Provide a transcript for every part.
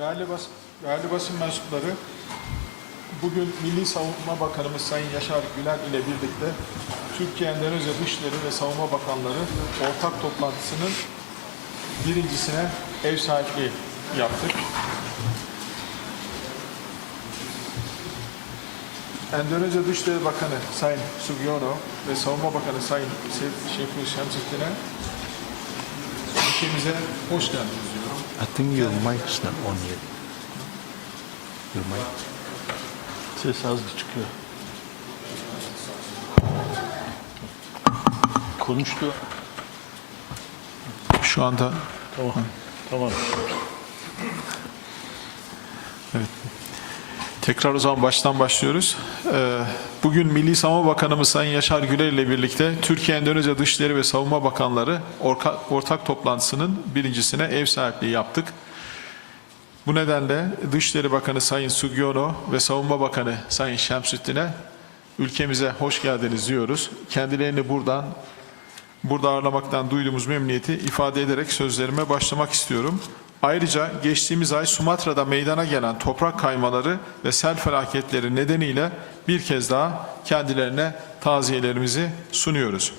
Değerli, bas, değerli basın mensupları, bugün Milli Savunma Bakanımız Sayın Yaşar Güler ile birlikte Türkiye Endonezya Dışişleri ve Savunma Bakanları ortak toplantısının birincisine ev sahipliği yaptık. Endonezya Dışişleri Bakanı Sayın Sugiono ve Savunma Bakanı Sayın Şefik Şemsettin'e ülkemize hoş geldiniz diyorum. I think your mic's not on yet. Your mic. Ses az çıkıyor. Konuştu. Şu anda Tamam. Tamam. Tekrar o zaman baştan başlıyoruz. Ee, Bugün Milli Savunma Bakanımız Sayın Yaşar Güler ile birlikte Türkiye Endonezya Dışişleri ve Savunma Bakanları ortak toplantısının birincisine ev sahipliği yaptık. Bu nedenle Dışişleri Bakanı Sayın Sugiono ve Savunma Bakanı Sayın Şemsüddin'e ülkemize hoş geldiniz diyoruz. Kendilerini buradan burada ağırlamaktan duyduğumuz memnuniyeti ifade ederek sözlerime başlamak istiyorum. Ayrıca geçtiğimiz ay Sumatra'da meydana gelen toprak kaymaları ve sel felaketleri nedeniyle bir kez daha kendilerine taziyelerimizi sunuyoruz.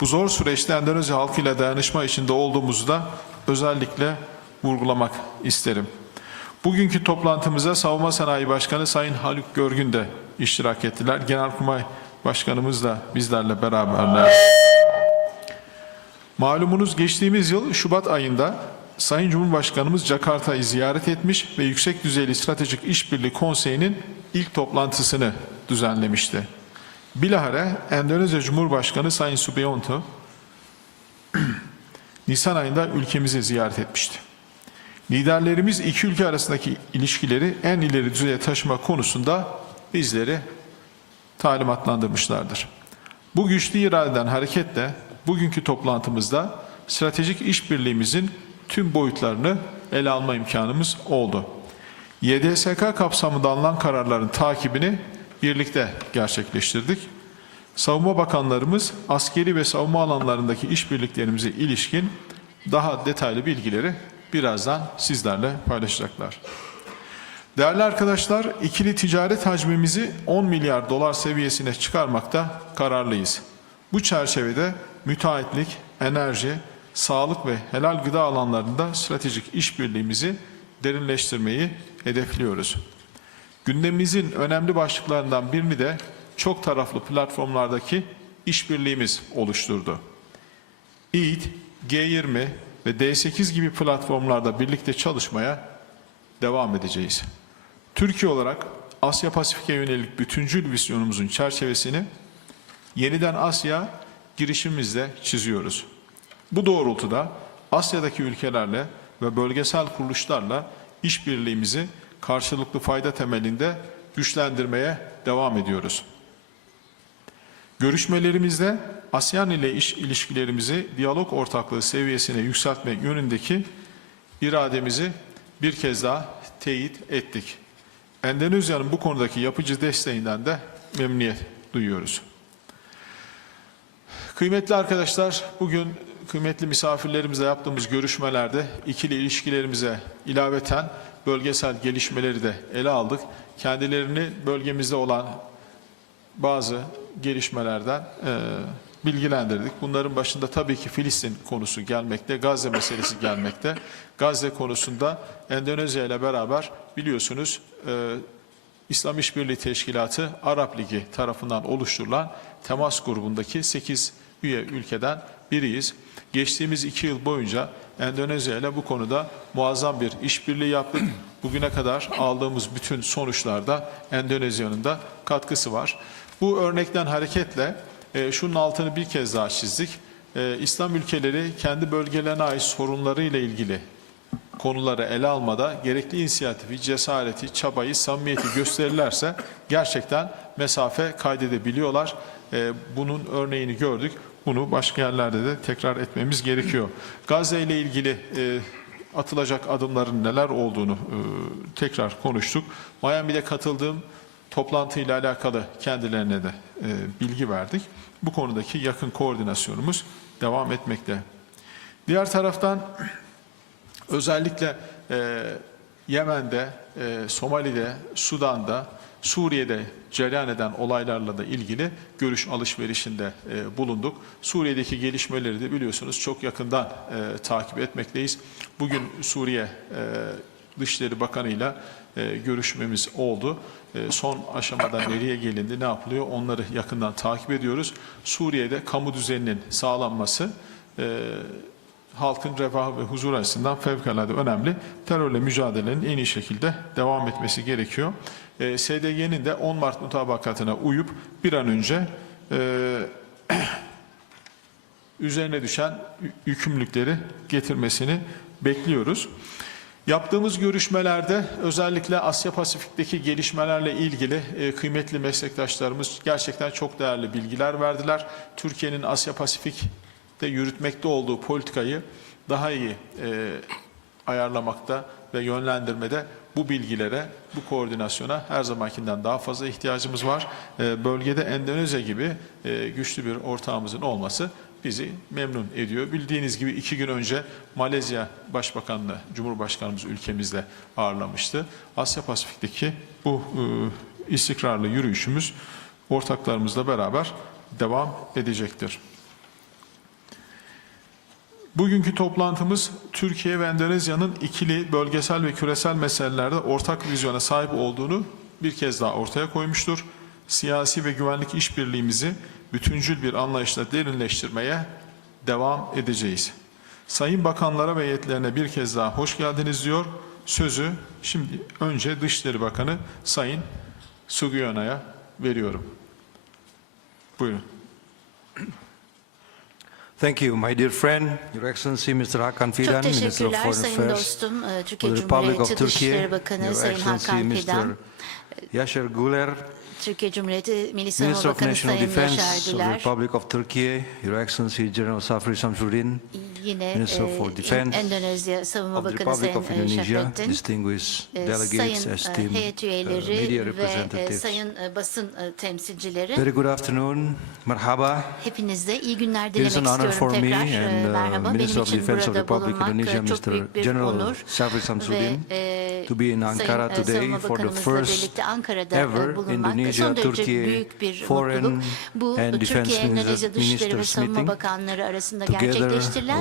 Bu zor süreçte Endonezya halkıyla dayanışma içinde olduğumuzu da özellikle vurgulamak isterim. Bugünkü toplantımıza Savunma Sanayi Başkanı Sayın Haluk Görgün de iştirak ettiler. Genelkurmay Başkanımız da bizlerle beraberler. Malumunuz geçtiğimiz yıl Şubat ayında Sayın Cumhurbaşkanımız Jakarta'yı ziyaret etmiş ve Yüksek Düzeyli Stratejik İşbirliği Konseyi'nin ilk toplantısını düzenlemişti. Bilahare Endonezya Cumhurbaşkanı Sayın Subianto Nisan ayında ülkemizi ziyaret etmişti. Liderlerimiz iki ülke arasındaki ilişkileri en ileri düzeye taşıma konusunda bizleri talimatlandırmışlardır. Bu güçlü iradeden hareketle bugünkü toplantımızda stratejik işbirliğimizin tüm boyutlarını ele alma imkanımız oldu. YDSK kapsamında alınan kararların takibini birlikte gerçekleştirdik. Savunma bakanlarımız askeri ve savunma alanlarındaki işbirliklerimize ilişkin daha detaylı bilgileri birazdan sizlerle paylaşacaklar. Değerli arkadaşlar, ikili ticaret hacmimizi 10 milyar dolar seviyesine çıkarmakta kararlıyız. Bu çerçevede müteahhitlik, enerji, sağlık ve helal gıda alanlarında stratejik işbirliğimizi derinleştirmeyi hedefliyoruz. Gündemimizin önemli başlıklarından birini de çok taraflı platformlardaki işbirliğimiz oluşturdu. EİD, G20 ve D8 gibi platformlarda birlikte çalışmaya devam edeceğiz. Türkiye olarak Asya Pasifik'e yönelik bütüncül vizyonumuzun çerçevesini yeniden Asya girişimimizle çiziyoruz. Bu doğrultuda Asya'daki ülkelerle ve bölgesel kuruluşlarla işbirliğimizi karşılıklı fayda temelinde güçlendirmeye devam ediyoruz. Görüşmelerimizde ASEAN ile iş ilişkilerimizi diyalog ortaklığı seviyesine yükseltmek yönündeki irademizi bir kez daha teyit ettik. Endonezya'nın bu konudaki yapıcı desteğinden de memnuniyet duyuyoruz. Kıymetli arkadaşlar, bugün kıymetli misafirlerimizle yaptığımız görüşmelerde ikili ilişkilerimize ilaveten bölgesel gelişmeleri de ele aldık. Kendilerini bölgemizde olan bazı gelişmelerden e, bilgilendirdik. Bunların başında tabii ki Filistin konusu gelmekte, Gazze meselesi gelmekte. Gazze konusunda Endonezya ile beraber biliyorsunuz e, İslam İşbirliği Teşkilatı Arap Ligi tarafından oluşturulan temas grubundaki 8 üye ülkeden biriyiz. Geçtiğimiz iki yıl boyunca Endonezya ile bu konuda muazzam bir işbirliği yaptık. bugüne kadar aldığımız bütün sonuçlarda Endonezya'nın da katkısı var. Bu örnekten hareketle e, şunun altını bir kez daha çizdik. E, İslam ülkeleri kendi bölgelerine ait sorunlarıyla ilgili konuları ele almada gerekli inisiyatifi, cesareti, çabayı, samimiyeti gösterirlerse gerçekten mesafe kaydedebiliyorlar. Ee, bunun örneğini gördük. Bunu başka yerlerde de tekrar etmemiz gerekiyor. Gazze ile ilgili e, atılacak adımların neler olduğunu e, tekrar konuştuk. Miami'de katıldığım toplantıyla alakalı kendilerine de e, bilgi verdik. Bu konudaki yakın koordinasyonumuz devam etmekte. Diğer taraftan Özellikle e, Yemen'de, e, Somali'de, Sudan'da, Suriye'de cereyan eden olaylarla da ilgili görüş alışverişinde e, bulunduk. Suriye'deki gelişmeleri de biliyorsunuz çok yakından e, takip etmekteyiz. Bugün Suriye e, Dışişleri Bakanı'yla e, görüşmemiz oldu. E, son aşamada nereye gelindi, ne yapılıyor onları yakından takip ediyoruz. Suriye'de kamu düzeninin sağlanması e, halkın refahı ve huzur açısından fevkalade önemli. Terörle mücadelenin en iyi şekilde devam etmesi gerekiyor. E, SDG'nin de 10 Mart mutabakatına uyup bir an önce e, üzerine düşen yü- yükümlülükleri getirmesini bekliyoruz. Yaptığımız görüşmelerde özellikle Asya Pasifik'teki gelişmelerle ilgili e, kıymetli meslektaşlarımız gerçekten çok değerli bilgiler verdiler. Türkiye'nin Asya Pasifik'te yürütmekte olduğu politikayı daha iyi e, ayarlamakta ve yönlendirmede bu bilgilere, bu koordinasyona her zamankinden daha fazla ihtiyacımız var. E, bölgede Endonezya gibi e, güçlü bir ortağımızın olması bizi memnun ediyor. Bildiğiniz gibi iki gün önce Malezya Başbakanlığı, Cumhurbaşkanımız ülkemizde ağırlamıştı. Asya Pasifik'teki bu e, istikrarlı yürüyüşümüz ortaklarımızla beraber devam edecektir. Bugünkü toplantımız Türkiye ve Endonezya'nın ikili, bölgesel ve küresel meselelerde ortak vizyona sahip olduğunu bir kez daha ortaya koymuştur. Siyasi ve güvenlik işbirliğimizi bütüncül bir anlayışla derinleştirmeye devam edeceğiz. Sayın bakanlara ve heyetlerine bir kez daha hoş geldiniz diyor. Sözü şimdi önce Dışişleri Bakanı Sayın Sugiyona'ya veriyorum. Buyurun. Thank you, my dear friend, Your Excellency Mr. Hakan Fidan, Çok Minister of teşekkürler Foreign Sayın Affairs dostum, e, for Türkiye the Republic of Cumhuriyeti Turkey, Dışişleri Bakanı Your Sayın Excellency Hakan Mr. Fidan, Yaşar Güler, Türkiye Cumhuriyeti Milli Savunma Minister of Bakanı National Sayın Defense Yaşar of the Güler, Republic of Turkey, Your Excellency General Safri Samsudin, yine Minister e, for Defense Endonezya Savunma of the Bakanı Sayın e, Şahrettin, e, Sayın e, heyet uh, üyeleri ve e. Sayın e, basın e, temsilcileri, Very good afternoon, merhaba. hepinize iyi günler dilemek istiyorum for me tekrar. E, and uh, Merhaba, benim için Defense of the burada Republic of bulunmak Indonesia, e, çok büyük bir General onur. Ve, e, to be in Ankara Sayın, e, today for the first e, ever bulunmak Indonesia Turkey Foreign. Bu and Defense Ministers Savunma meeting together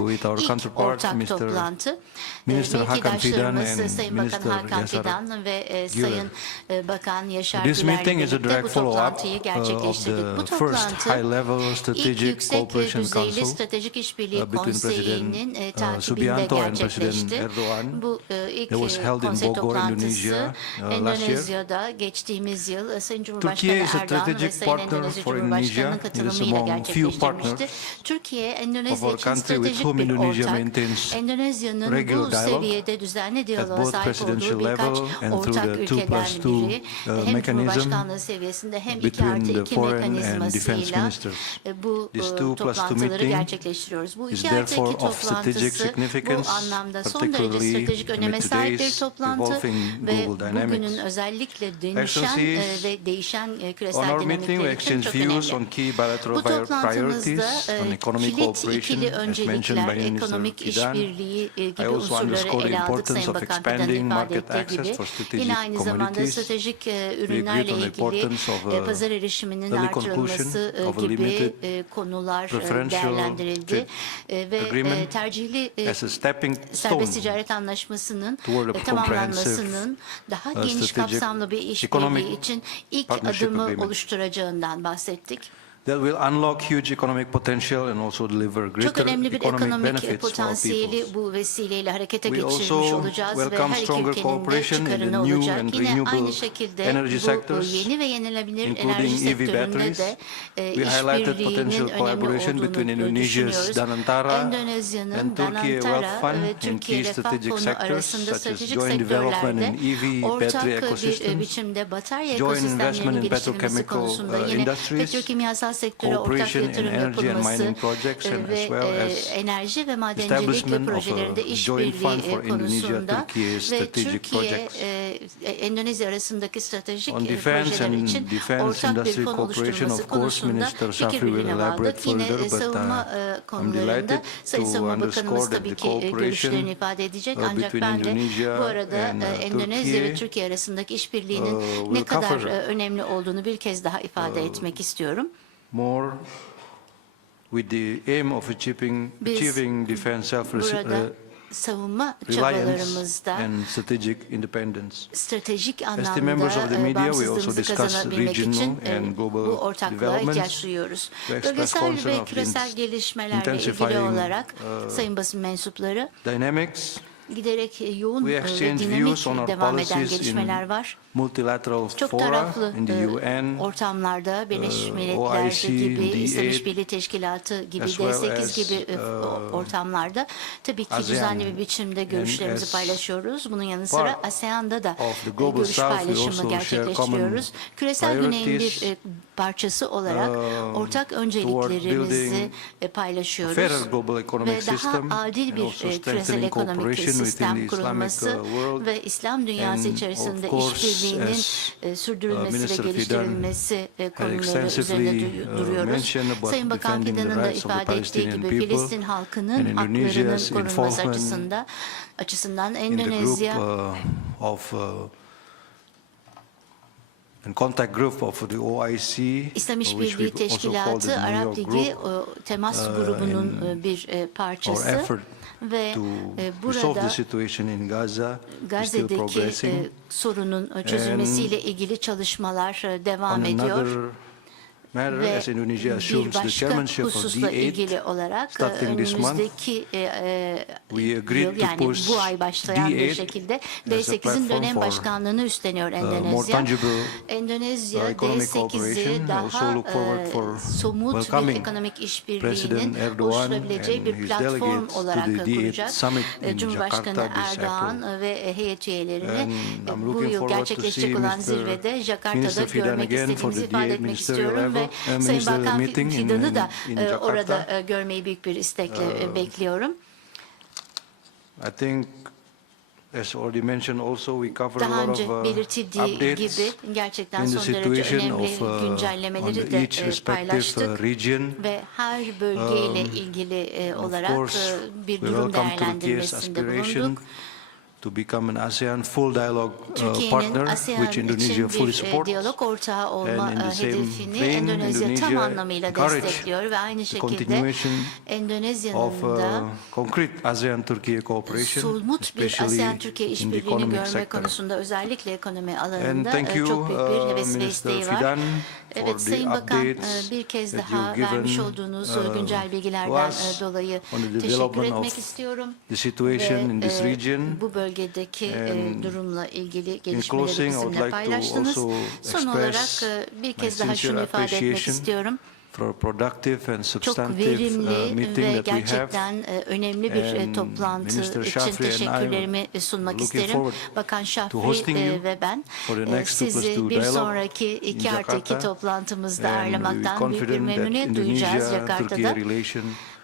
with our ilk counterpart, ortak Mr. toplantı. Minister E, Hakan Fidan and Minister Hakan Fidan ve e, Güler. Sayın e, Bakan Yaşar This meeting is a direct follow-up uh, of the first high-level strategic e, cooperation council uh, between konseyinin e, President, uh, Subianto and President. Erdogan. E, That was e, held in Bogor, toplantısı year. Endonezya'da geçtiğimiz yıl e, Sayın Cumhurbaşkanı Erdoğan ve Sayın Endonezya Cumhurbaşkanı'nın katılımıyla partners Türkiye Endonezya için stratejik bir ortak. Endonezya'nın bu seviyede düzenli diyaloğa sahip olduğu birkaç ortak ülkeden biri. uh, hem Cumhurbaşkanlığı seviyesinde hem 2 between artı the 2 foreign and defense mekanizmasıyla e, bu e, toplantıları gerçekleştiriyoruz. Bu 2 artı 2 therefore of strategic toplantısı bu anlamda son derece stratejik öneme sahip bir today's toplantı ve bugünün özellikle dönüşen e, ve değişen e, küresel dinamikleri için çok önemli. Bu toplantımızda e, kilit ikili öncelikler, ekonomik işbirliği e, gibi unsurları ele aldık Sayın Bakan Fidan'ın ifade ettiği gibi. Yine aynı zamanda stratejik e, ürünlerle ilgili e, uh, pazar erişiminin artırılması e, gibi e, konular e, değerlendirildi E, ve e, tercihli e, serbest ticaret anlaşmasının toward a tamamlanmasının daha geniş kapsamlı bir işbirliği için ilk adımı oluşturacağından bahsettik. That will unlock huge economic potential and also deliver Çok greater önemli bir economic ekonomik potansiyeli bu vesileyle harekete We geçirmiş olacağız ve her iki ülkenin de çıkarını new olacak. and Yine aynı şekilde energy bu yeni ve yenilebilir including enerji EV sektöründe batteries. de e, işbirliğinin önemli olduğunu düşünüyoruz. Danantara Endonezya'nın and Turkey Danantara ve Türkiye Refah Fonu arasında stratejik sektörlerde in EV ortak bir e, biçimde batarya ekosistemlerinin in geliştirilmesi konusunda uh, yine industries, petrokimyasal sektöre ortak yatırım yapılması e, ve e, enerji ve madencilik projelerinde işbirliği e, konusunda ve Türkiye Endonezya arasındaki stratejik projeler için ortak bir fon course, konusunda fikir birliğine vardık. Yine savunma uh, konularında Sayın Savunma Bakanımız tabii ki görüşlerini ifade edecek. Ancak ben de bu arada uh, Endonezya ve Türkiye arasındaki işbirliğinin uh, ne kadar önemli olduğunu bir kez daha ifade etmek istiyorum. More with the aim of achieving, Biz achieving defense Burada self-reliance savunma çabalarımızda and strategic independence. stratejik Esteemed members of the anlamda e, media, we also discuss regional için e, and global bu ortaklığa ihtiyaç duyuyoruz. Bölgesel ve küresel gelişmelerle ilgili olarak uh, sayın basın mensupları Dynamics, giderek yoğun e, ve exchange dinamik devam eden gelişmeler var. Çok taraflı in the e, UN, ortamlarda Birleşmiş Milletler OIC, gibi, İslam D8, İşbirliği Teşkilatı gibi, as well D8 as, gibi e, ortamlarda tabii ki ASEAN. düzenli bir biçimde görüşlerimizi paylaşıyoruz. Bunun yanı sıra ASEAN'da da e, görüş paylaşımı gerçekleştiriyoruz. Küresel Güney'in bir e, parçası olarak um, ortak önceliklerimizi e, paylaşıyoruz. Ve daha adil bir e, küresel ekonomik sistem kurulması uh, ve İslam dünyası And içerisinde işbirliğinin e, uh, sürdürülmesi ve Fidan geliştirilmesi e, konuları üzerinde uh, duruyoruz. Sayın Bakan Fidan'ın da ifade ettiği gibi Filistin halkının and haklarının korunması involvement açısından Endonezya uh, of uh, and contact group of the OIC, İslam uh, İşbirliği Teşkilatı Arap Ligi temas uh, grubunun e, bir parçası ve e, burada Gaza Gazze'deki e, sorunun e, çözülmesiyle ilgili çalışmalar e, devam ediyor. Ve as Indonesia bir assumes the başka chairmanship of hususla D8, ilgili olarak e, starting this month, önümüzdeki e, e, we agreed yıl to yani push bu ay başlayan bir D8 şekilde as a D8'in platform dönem başkanlığını üstleniyor uh, Endonezya. Endonezya uh, economic D8'i cooperation. daha e, somut bir ekonomik işbirliğinin oluşturabileceği bir platform olarak the D8 kuracak. E, Cumhurbaşkanı Erdoğan ve heyet üyelerini e, bu yıl gerçekleşecek olan zirvede Jakarta'da görmek istediğimizi ifade D8 etmek istiyorum ve uh, Sayın Bakan Fidan'ı da e, orada e, görmeyi büyük bir istekle e, bekliyorum. I think, as already mentioned, also we covered a Daha lot önce of uh, belirtildiği gibi gerçekten son derece önemli of uh, güncellemeleri de respective paylaştık. uh, region. ve her bölgeyle Um, ilgili Of olarak course, bir durum değerlendirmesinde bulunduk. To become an ASEAN full dialogue uh, partner, ASEAN which Indonesia fully e, supports. diyalog ortağı olma And in the e, same hedefini vein, Endonezya tam Indonesia anlamıyla encourage destekliyor ve aynı şekilde Endonezya'nın of uh, concrete ASEAN-Turkey cooperation, somut bir in the işbirliğini economic görme sector. konusunda özellikle ekonomi And alanında thank e, you, çok büyük bir uh, heves ve isteği var. Fidan, Evet Sayın Bakan bir kez daha vermiş given, olduğunuz uh, güncel bilgilerden dolayı teşekkür etmek of istiyorum. the situation Ve, in this region. bu bölgedeki e, durumla ilgili gelişmeleri bizimle paylaştınız. Son olarak e, bir kez daha şunu ifade etmek istiyorum. For productive and Çok substantive uh, verimli meeting ve that we have. gerçekten e, önemli bir e, And toplantı için teşekkürlerimi sunmak isterim. Bakan Şafri you ve ben sizi bir sonraki 2 artı 2 Jakarta. toplantımızda ağırlamaktan büyük bir memnuniyet duyacağız Jakarta'da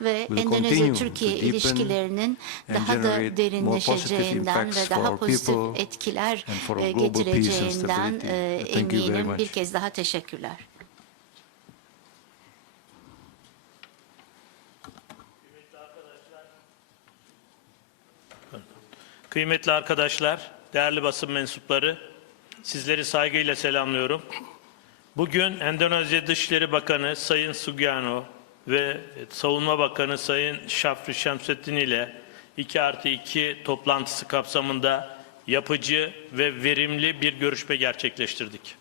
ve Endonezya-Türkiye ilişkilerinin daha da derinleşeceğinden ve daha pozitif etkiler getireceğinden eminim. Bir kez daha teşekkürler. Kıymetli arkadaşlar, değerli basın mensupları, sizleri saygıyla selamlıyorum. Bugün Endonezya Dışişleri Bakanı Sayın Sugiano ve Savunma Bakanı Sayın Şafri Şemsettin ile 2 artı 2 toplantısı kapsamında yapıcı ve verimli bir görüşme gerçekleştirdik.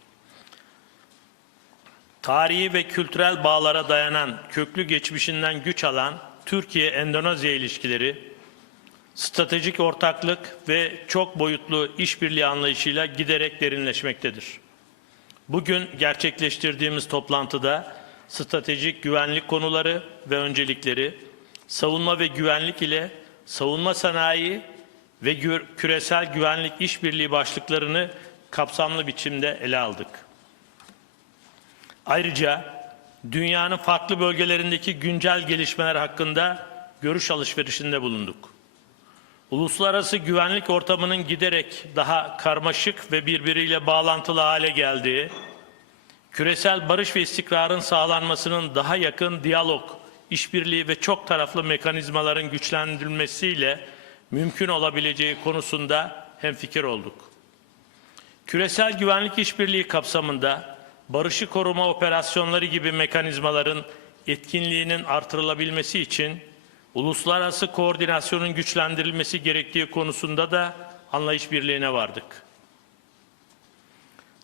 tarihi ve kültürel bağlara dayanan köklü geçmişinden güç alan Türkiye-Endonezya ilişkileri, stratejik ortaklık ve çok boyutlu işbirliği anlayışıyla giderek derinleşmektedir. Bugün gerçekleştirdiğimiz toplantıda stratejik güvenlik konuları ve öncelikleri, savunma ve güvenlik ile savunma sanayi ve küresel güvenlik işbirliği başlıklarını kapsamlı biçimde ele aldık. Ayrıca dünyanın farklı bölgelerindeki güncel gelişmeler hakkında görüş alışverişinde bulunduk. Uluslararası güvenlik ortamının giderek daha karmaşık ve birbiriyle bağlantılı hale geldiği, küresel barış ve istikrarın sağlanmasının daha yakın diyalog, işbirliği ve çok taraflı mekanizmaların güçlendirilmesiyle mümkün olabileceği konusunda hemfikir olduk. Küresel güvenlik işbirliği kapsamında barışı koruma operasyonları gibi mekanizmaların etkinliğinin artırılabilmesi için uluslararası koordinasyonun güçlendirilmesi gerektiği konusunda da anlayış birliğine vardık.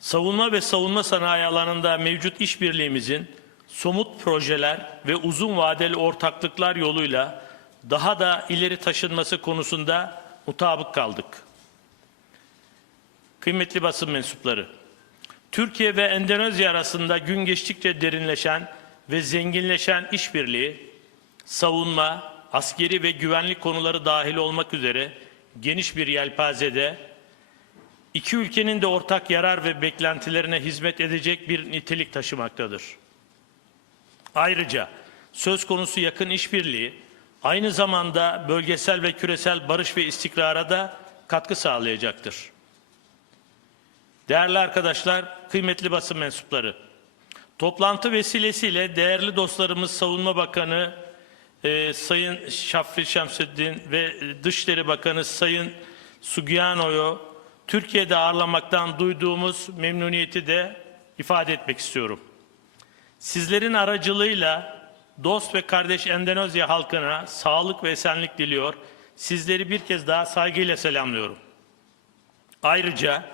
Savunma ve savunma sanayi alanında mevcut işbirliğimizin somut projeler ve uzun vadeli ortaklıklar yoluyla daha da ileri taşınması konusunda mutabık kaldık. Kıymetli basın mensupları, Türkiye ve Endonezya arasında gün geçtikçe derinleşen ve zenginleşen işbirliği, savunma, askeri ve güvenlik konuları dahil olmak üzere geniş bir yelpazede iki ülkenin de ortak yarar ve beklentilerine hizmet edecek bir nitelik taşımaktadır. Ayrıca söz konusu yakın işbirliği aynı zamanda bölgesel ve küresel barış ve istikrara da katkı sağlayacaktır. Değerli arkadaşlar, kıymetli basın mensupları, toplantı vesilesiyle değerli dostlarımız Savunma Bakanı e, Sayın Şafri Şemseddin ve e, Dışişleri Bakanı Sayın Sugiano'yu Türkiye'de ağırlamaktan duyduğumuz memnuniyeti de ifade etmek istiyorum. Sizlerin aracılığıyla dost ve kardeş Endonezya halkına sağlık ve esenlik diliyor. Sizleri bir kez daha saygıyla selamlıyorum. Ayrıca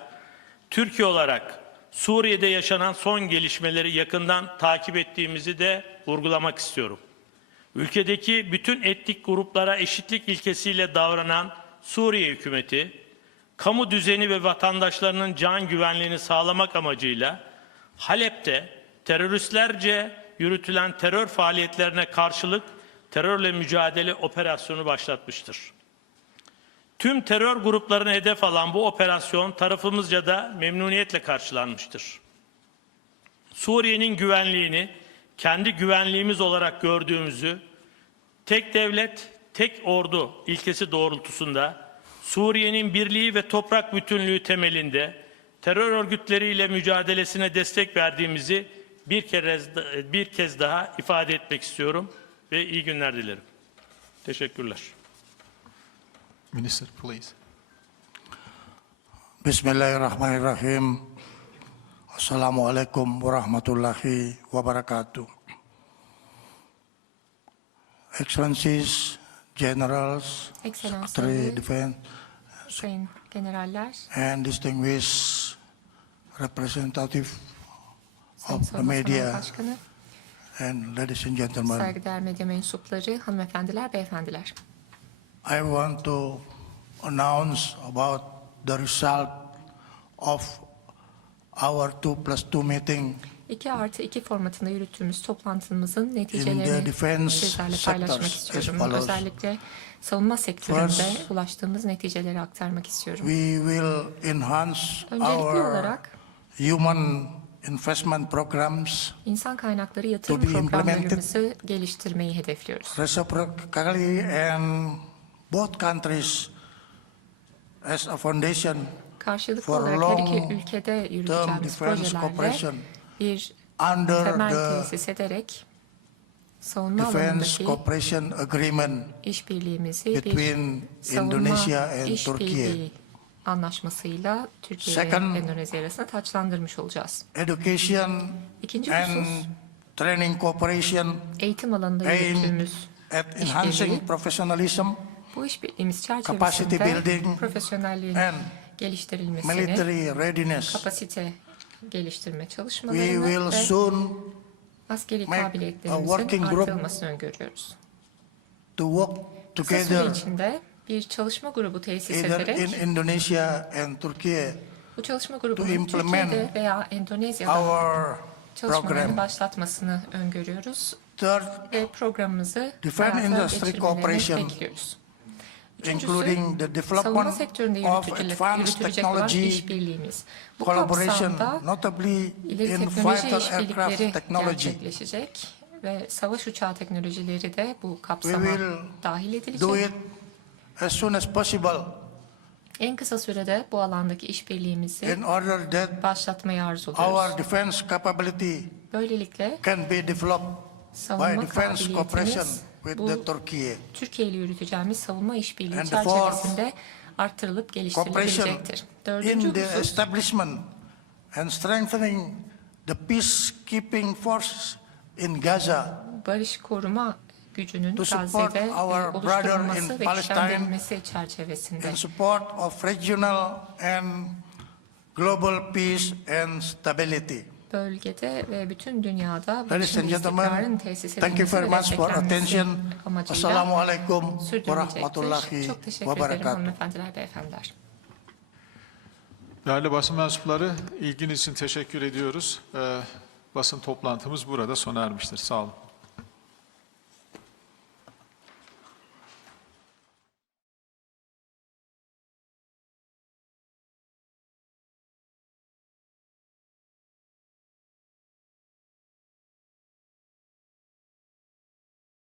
Türkiye olarak Suriye'de yaşanan son gelişmeleri yakından takip ettiğimizi de vurgulamak istiyorum. Ülkedeki bütün etnik gruplara eşitlik ilkesiyle davranan Suriye hükümeti, kamu düzeni ve vatandaşlarının can güvenliğini sağlamak amacıyla Halep'te teröristlerce yürütülen terör faaliyetlerine karşılık terörle mücadele operasyonu başlatmıştır. Tüm terör gruplarını hedef alan bu operasyon tarafımızca da memnuniyetle karşılanmıştır. Suriye'nin güvenliğini kendi güvenliğimiz olarak gördüğümüzü tek devlet, tek ordu ilkesi doğrultusunda Suriye'nin birliği ve toprak bütünlüğü temelinde terör örgütleriyle mücadelesine destek verdiğimizi bir kez bir kez daha ifade etmek istiyorum ve iyi günler dilerim. Teşekkürler. Minister, please. Bismillahirrahmanirrahim. Assalamualaikum warahmatullahi wabarakatuh. Excellencies, Generals, Ekselansları, Secretary Defense, sayın generaller, and distinguished representative sayın of the savunma sanayi media başkanı, and ladies and gentlemen. saygıdeğer medya mensupları, hanımefendiler, beyefendiler. I want to announce about the result of our 2 plus 2 meeting 2 artı 2 formatında yürüttüğümüz toplantımızın in neticelerini sizlerle paylaşmak istiyorum. Özellikle savunma sektöründe First, ulaştığımız neticeleri aktarmak istiyorum. We will enhance Öncelikli our olarak human investment programs insan kaynakları yatırım programlarımızı geliştirmeyi hedefliyoruz. reciprocally and both countries as a foundation Karşılıklı olarak her iki ülkede yürüteceğimiz projelerle bir under temel the tesis ederek savunma alanındaki cooperation agreement işbirliğimizi bir between savunma Indonesia and Turkey. anlaşmasıyla Türkiye Second, ve Endonezya arasında taçlandırmış olacağız. Education İkinci and husus training cooperation eğitim alanında yürüttüğümüz at enhancing professionalism, Bu işbirliğimiz çerçevesinde profesyonelliğin geliştirilmesini, military readiness. kapasite geliştirme We çalışmalarını will ve soon askeri make a kabiliyetlerimizin working group artırılmasını öngörüyoruz. to work Kısa süre together içinde bir çalışma grubu tesis either ederek in Indonesia and Turkey bu çalışma grubunun implement Türkiye'de veya Endonezya'da our çalışmalarını program. başlatmasını öngörüyoruz Third, ve programımızı Defense hayata industry geçirmelerini cooperation, bekliyoruz. İncluding the savunma development sektöründe of yürütülecek, advanced yürütülecek olan technology işbirliğimiz. Bu collaboration, kapsamda notably ileri in teknoloji fighter işbirlikleri aircraft technology. gerçekleşecek ve savaş uçağı teknolojileri de bu We kapsama will dahil edilecek. do it as soon as possible En kısa sürede bu alandaki işbirliğimizi in order that başlatmayı our arzuluyoruz. defense capability Böylelikle can be developed savunma by defense cooperation kabiliyetimiz bu. Türkiye ile yürüteceğimiz savunma işbirliği çerçevesinde artırılıp Cooperation geliştirilebilecektir. Dördüncü husus, establishment and strengthening the peacekeeping forces in Gaza barış koruma gücünün Gazze'de e, oluşturulması ve güçlendirilmesi çerçevesinde in support of regional and global peace and stability. Bölgede ve bütün dünyada ve istikrarın tesis thank you edilmesi very ve much for desteklenmesi attention. amacıyla wa sürdürülecektir. Çok teşekkür ederim hanımefendiler, beyefendiler. Değerli basın mensupları, ilginiz için teşekkür ediyoruz. Ee, basın toplantımız burada sona ermiştir. Sağ olun.